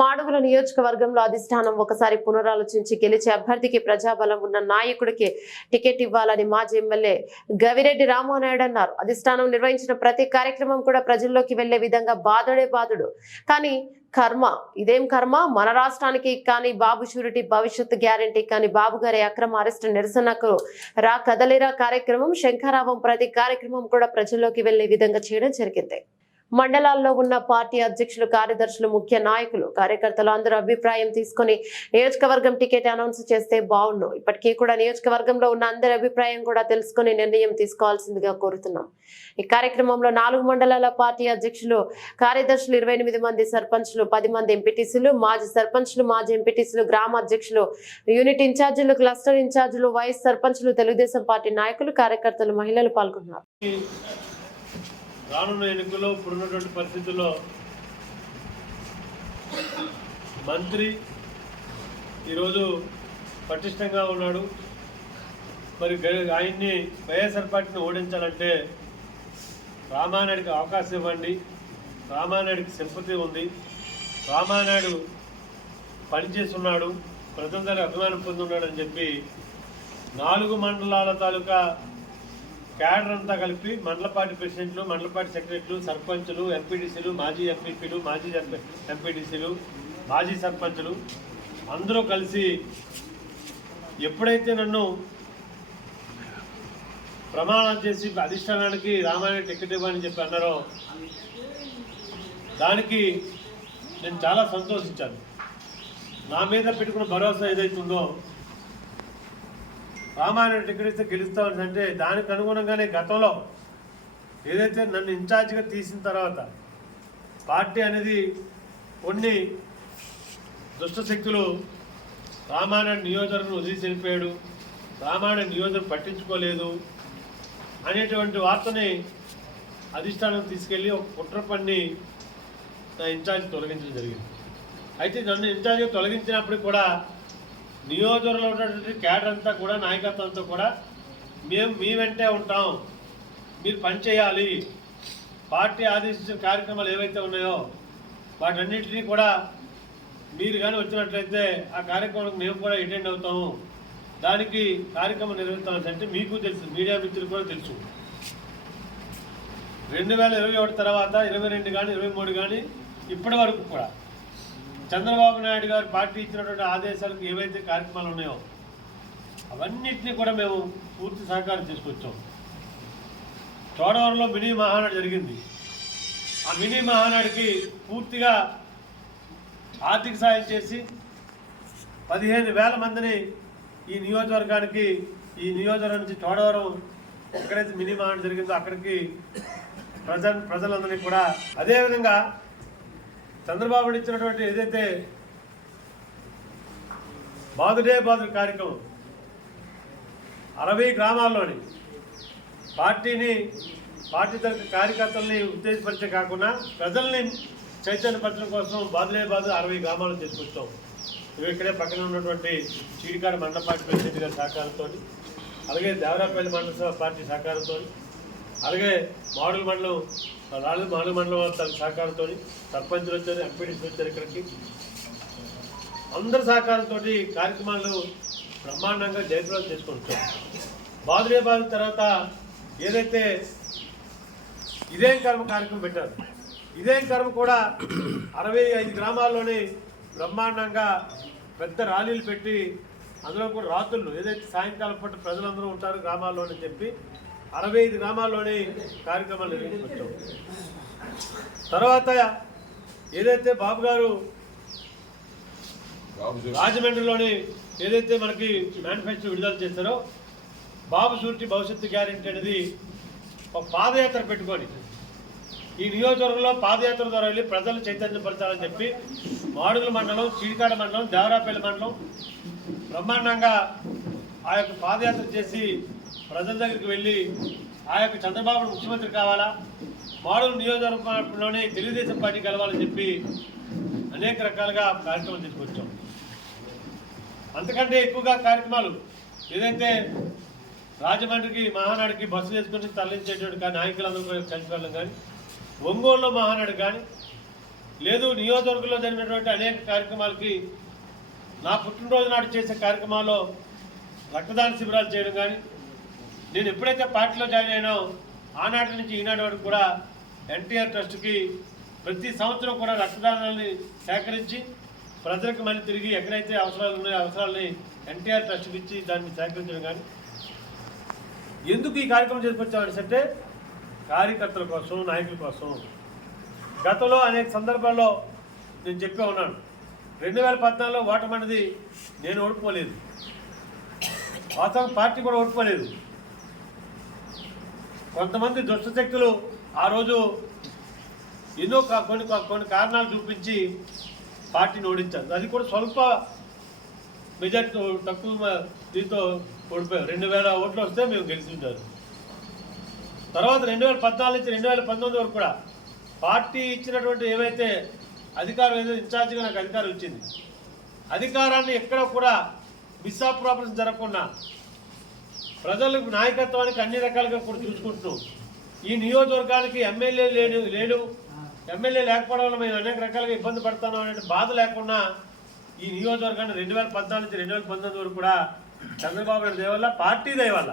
మాడుగుల నియోజకవర్గంలో అధిష్టానం ఒకసారి పునరాలోచించి గెలిచే అభ్యర్థికి ప్రజాబలం ఉన్న నాయకుడికి టికెట్ ఇవ్వాలని మాజీ ఎమ్మెల్యే గవిరెడ్డి రామానాయుడు అన్నారు. అధిష్టానం నిర్వహించిన ప్రతి కార్యక్రమం కూడా ప్రజల్లోకి వెళ్లే విధంగా బాధుడే బాధుడు. కానీ కర్మ ఇదేం కర్మ, మన రాష్ట్రానికి కానీ బాబు షూరిటీ భవిష్యత్తు గ్యారంటీ కానీ బాబు గారి అక్రమ అరెస్టు నిరసనకు రా కదలిరా కార్యక్రమం, శంఖారావం ప్రతి కార్యక్రమం కూడా ప్రజల్లోకి వెళ్లే విధంగా చేయడం జరిగింది. మండలాల్లో ఉన్న పార్టీ అధ్యక్షులు, కార్యదర్శులు, ముఖ్య నాయకులు, కార్యకర్తలు అందరూ అభిప్రాయం తీసుకుని నియోజకవర్గం టికెట్ అనౌన్స్ చేస్తే బాగుండు. ఇప్పటికీ కూడా నియోజకవర్గంలో ఉన్న అందరి అభిప్రాయం కూడా తెలుసుకుని నిర్ణయం తీసుకోవాల్సిందిగా కోరుతున్నాం. ఈ కార్యక్రమంలో 4 మండలాల పార్టీ అధ్యక్షులు, కార్యదర్శులు, 28 మంది సర్పంచ్లు, 10 మంది ఎంపీటీసీలు, మాజీ సర్పంచ్లు, మాజీ ఎంపీటీసీలు, గ్రామ అధ్యక్షులు, యూనిట్ ఇన్ఛార్జీలు, క్లస్టర్ ఇన్ఛార్జీలు, వైస్ సర్పంచ్లు, తెలుగుదేశం పార్టీ నాయకులు, కార్యకర్తలు, మహిళలు పాల్గొన్నారు. రానున్న ఎన్నికల్లో ఇప్పుడున్నటువంటి పరిస్థితుల్లో మంత్రి ఈరోజు పటిష్టంగా ఉన్నాడు. మరి ఆయన్ని వైఎస్ఆర్ పార్టీని ఓడించాలంటే రామానాయుడికి అవకాశం ఇవ్వండి. రామానాయుడికి సింపతి ఉంది. రామానాయుడు పనిచేస్తున్నాడు, ప్రజల దగ్గర అభిమానం పొందున్నాడు అని చెప్పి 4 మండలాల తాలూకా క్యాడర్ అంతా కలిపి మండల పార్టీ ప్రెసిడెంట్లు, మండల పార్టీ సెక్రటరీలు, సర్పంచులు, ఎంపీటీసీలు, మాజీ ఎంపీపీలు, మాజీ ఎంపీటీసీలు, మాజీ సర్పంచులు అందరూ కలిసి ఎప్పుడైతే నన్ను ప్రమాణం చేసి అధిష్టానానికి రామాయణ టికెట్ ఇవ్వని చెప్పి అన్నారో దానికి నేను చాలా సంతోషించాను. నా మీద పెట్టుకున్న భరోసా ఏదైతుందో రామాయణ టికెట్ ఇస్తే గెలుస్తామని అంటే దానికి అనుగుణంగానే గతంలో ఏదైతే నన్ను ఇన్ఛార్జిగా తీసిన తర్వాత పార్టీ అనేది కొన్ని దుష్టశక్తులు రామాయణ నియోజకవర్గం వదిలి వెళ్ళిపోయాడు, రామాయణ నియోజకవర్గం పట్టించుకోలేదు అనేటువంటి వార్తని అధిష్టానం తీసుకెళ్ళి ఒక కుట్ర పన్ని నా ఇన్ఛార్జ్ తొలగించడం జరిగింది. అయితే నన్ను ఇన్ఛార్జిగా తొలగించినప్పుడు కూడా నియోజకవర్గంలో ఉన్నటువంటి క్యాడర్ అంతా కూడా, నాయకత్వం అంతా కూడా మేము మీ వెంటే ఉంటాం, మీరు పనిచేయాలి, పార్టీ ఆదేశించిన కార్యక్రమాలు ఏవైతే ఉన్నాయో వాటన్నిటినీ కూడా మీరు కానీ వచ్చినట్లయితే ఆ కార్యక్రమానికి మేము కూడా అటెండ్ అవుతాము, దానికి కార్యక్రమం నిర్వహిస్తామని అంటే మీకు తెలుసు, మీడియా మిత్రులు కూడా తెలుసు. 2021 తర్వాత 22 కానీ 23 కానీ ఇప్పటి వరకు కూడా చంద్రబాబు నాయుడు గారు పార్టీ ఇచ్చినటువంటి ఆదేశాలకు ఏవైతే కార్యక్రమాలు ఉన్నాయో అవన్నిటినీ కూడా మేము పూర్తి సహకారం తీసుకొచ్చాం. చోడవరంలో మినీ మహానాడు జరిగింది. ఆ మినీ మహానాడుకి పూర్తిగా ఆర్థిక సాయం చేసి 15,000 మందిని ఈ నియోజకవర్గానికి, ఈ నియోజకవర్గం నుంచి చోడవరం ఎక్కడైతే మినీ మహానాడు జరిగిందో అక్కడికి ప్రజలందరినీ కూడా, అదేవిధంగా చంద్రబాబు ఇచ్చినటువంటి ఏదైతే బాదుడే బాదు కార్యక్రమం 60 గ్రామాల్లోని పార్టీ తరఫు కార్యకర్తల్ని ఉత్తేజపరిచే కాకుండా ప్రజల్ని చైతన్యపరచడం కోసం బాదుడే బాదు 60 గ్రామాలను తీసుకొచ్చాం. ఇక్కడే పక్కన ఉన్నటువంటి చీడికాడ మండల పార్టీ ప్రెసిడెంట్ గారి సహకారంతో, అలాగే దేవరాపల్లి మండల పార్టీ సహకారంతో, అలాగే మాడుగుల మండలం తన సహకారంతో, సర్పంచులు వచ్చారు, ఎంపీటీసీలు వచ్చారు. ఇక్కడికి అందరి సహకారంతో కార్యక్రమాలు బ్రహ్మాండంగా జయప్రదం చేసుకుంటాం. బాదుడే బాదు తర్వాత ఏదైతే ఇదేం కర్మ కార్యక్రమం పెట్టారు, ఇదేం కర్మ కూడా 65 గ్రామాల్లోని బ్రహ్మాండంగా పెద్ద ర్యాలీలు పెట్టి అందులో కూడా రాత్రులు ఏదైతే సాయంకాలం పూట ప్రజలందరూ ఉంటారు గ్రామాల్లోని చెప్పి 65 గ్రామాల్లోని కార్యక్రమాలు నిర్వహించుకొచ్చాం. తర్వాత ఏదైతే బాబు గారు రాజమండ్రిలోని ఏదైతే మనకి మేనిఫెస్టో విడుదల చేశారో బాబు షూరిటీ భవిష్యత్తు గ్యారెంటీ అనేది ఒక పాదయాత్ర పెట్టుకొని ఈ నియోజకవర్గంలో పాదయాత్ర ద్వారా వెళ్ళి ప్రజలు చైతన్యపరచాలని చెప్పి మాడుగుల మండలం, చీడికాడ మండలం, దేవరాపల్లి మండలం బ్రహ్మాండంగా ఆ యొక్క పాదయాత్ర చేసి ప్రజల దగ్గరికి వెళ్ళి ఆ యొక్క చంద్రబాబు ముఖ్యమంత్రి కావాలా, మాడుగుల నియోజకవర్గంలోనే తెలుగుదేశం పార్టీ కలవాలని చెప్పి అనేక రకాలుగా కార్యక్రమాలు తీసుకొచ్చాం. అంతకంటే ఎక్కువగా కార్యక్రమాలు ఏదైతే రాజమండ్రికి మహానాడుకి బస్సు వేసుకొని తరలించేటువంటి నాయకులందరూ కూడా కలిసి వెళ్ళడం కానీ, ఒంగోలులో మహానాడు కానీ, లేదు నియోజకవర్గంలో జరిగినటువంటి అనేక కార్యక్రమాలకి నా పుట్టినరోజు నాడు చేసే కార్యక్రమాల్లో రక్తదాన శిబిరాలు చేయడం కానీ, నేను ఎప్పుడైతే పార్టీలో జాయిన్ అయినా ఆనాటి నుంచి ఈనాటి వరకు కూడా ఎన్టీఆర్ ట్రస్ట్కి ప్రతి సంవత్సరం కూడా రక్తదానాన్ని సేకరించి ప్రజలకు మళ్ళీ తిరిగి ఎక్కడైతే అవసరాలు ఉన్నాయో అవసరాలని ఎన్టీఆర్ ట్రస్ట్కి ఇచ్చి దాన్ని సేకరించడం కానీ. ఎందుకు ఈ కార్యక్రమం చేసుకొచ్చామని అంటే కార్యకర్తల కోసం, నాయకుల కోసం. గతంలో అనేక సందర్భాల్లో నేను చెప్పే ఉన్నాను, 2014లో ఓటమి అనేది నేను ఓడిపోలేదు, వాస్తవం పార్టీ కూడా ఓడిపోలేదు. కొంతమంది దుష్ట శక్తులు ఆ రోజు ఎన్నో కొన్ని కారణాలు చూపించి పార్టీని ఓడించారు. అది కూడా స్వల్ప మెజార్టీతో, తక్కువ దీంతో ఓడిపోయారు. 2000 ఓట్లు వస్తే మేము గెలిచి ఉంటారు. తర్వాత 2014 నుంచి 2019 వరకు కూడా పార్టీ ఇచ్చినటువంటి ఏవైతే అధికారం ఏదో ఇన్ఛార్జిగా నాకు అధికారం ఇచ్చింది, అధికారాన్ని ఎక్కడ కూడా మిస్అప్రాపరేషన్ జరగకుండా ప్రజలకు నాయకత్వానికి అన్ని రకాలుగా కూడా చూసుకుంటూ, ఈ నియోజకవర్గానికి ఎమ్మెల్యే లేడు, ఎమ్మెల్యే లేకపోవడం వల్ల మేము అనేక రకాలుగా ఇబ్బంది పడతాను అనే బాధ లేకుండా ఈ నియోజకవర్గాన్ని 2014 నుంచి 2019 వరకు కూడా చంద్రబాబు నాయుడు దయ వల్ల, పార్టీ దయ వల్ల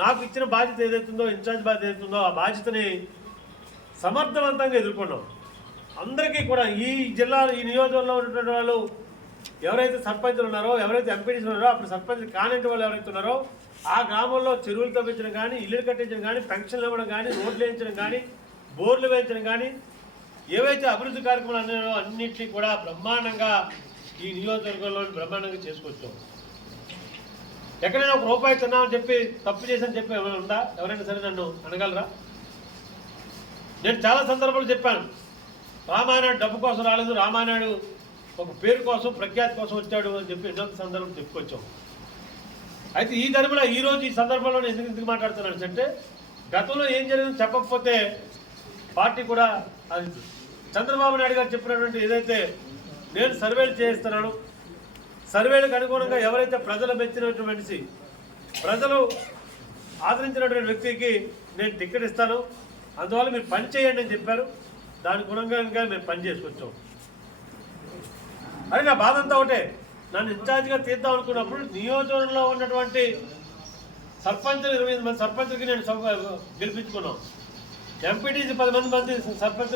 నాకు ఇచ్చిన బాధ్యత ఏదైతుందో, ఇన్ఛార్జ్ బాధ్యత ఏదైతుందో ఆ బాధ్యతని సమర్థవంతంగా ఎదుర్కొన్నాం. అందరికీ కూడా ఈ జిల్లా, ఈ నియోజకవర్గంలో ఉన్నటువంటి వాళ్ళు ఎవరైతే సర్పంచులు ఉన్నారో, ఎవరైతే ఎంపీటీసీ ఉన్నారో, అప్పుడు సర్పంచ్ కానింటి వాళ్ళు ఎవరైతే ఉన్నారో ఆ గ్రామంలో చెరువులు తవ్వించడం కానీ, ఇల్లు కట్టించడం కానీ, పెన్షన్లు ఇవ్వడం కానీ, రోడ్లు వేయించడం కానీ, బోర్లు వేయించడం కానీ, ఏవైతే అభివృద్ధి కార్యక్రమాలు అన్నారో అన్నింటినీ కూడా బ్రహ్మాండంగా ఈ నియోజకవర్గంలో బ్రహ్మాండంగా చేసుకొచ్చాం. ఎక్కడైనా ఒక రూపాయి తిన్నామని చెప్పి తప్పు చేసని చెప్పి ఏమైనా ఉందా? ఎవరైనా సరే నన్ను అనగలరా? నేను చాలా సందర్భాలు చెప్పాను, రామానాయుడు డబ్బు కోసం రాలేదు, రామానాయుడు ఒక పేరు కోసం, ప్రఖ్యాతి కోసం వచ్చాడు అని చెప్పి ఎన్నో సందర్భం చెప్పుకొచ్చాం. అయితే ఈ ధర్మలో ఈరోజు ఈ సందర్భంలో ఎందుకు మాట్లాడుతున్నాను అంటే, గతంలో ఏం జరిగిందో చెప్పకపోతే పార్టీ కూడా, అది చంద్రబాబు నాయుడు గారు చెప్పినటువంటి ఏదైతే నేను సర్వేలు చేయిస్తున్నాను, సర్వేలకు అనుగుణంగా ఎవరైతే ప్రజలు మెచ్చినటువంటి మనిషి, ప్రజలు ఆదరించినటువంటి వ్యక్తికి నేను టికెట్ ఇస్తాను, అందువల్ల మీరు పని చేయండి అని చెప్పారు. దానికి గుణంగా మేము పని చేసుకొచ్చాం. అది నా బాధ అంతా ఒకటే, నన్ను ఇన్ఛార్జిగా తీద్దాం అనుకున్నప్పుడు నియోజకవర్గంలో ఉన్నటువంటి సర్పంచులు 28 మంది సర్పంచులకి నేను గెలిపించుకున్నాం. ఎంపీటీసీ 10 మంది సర్పంచులు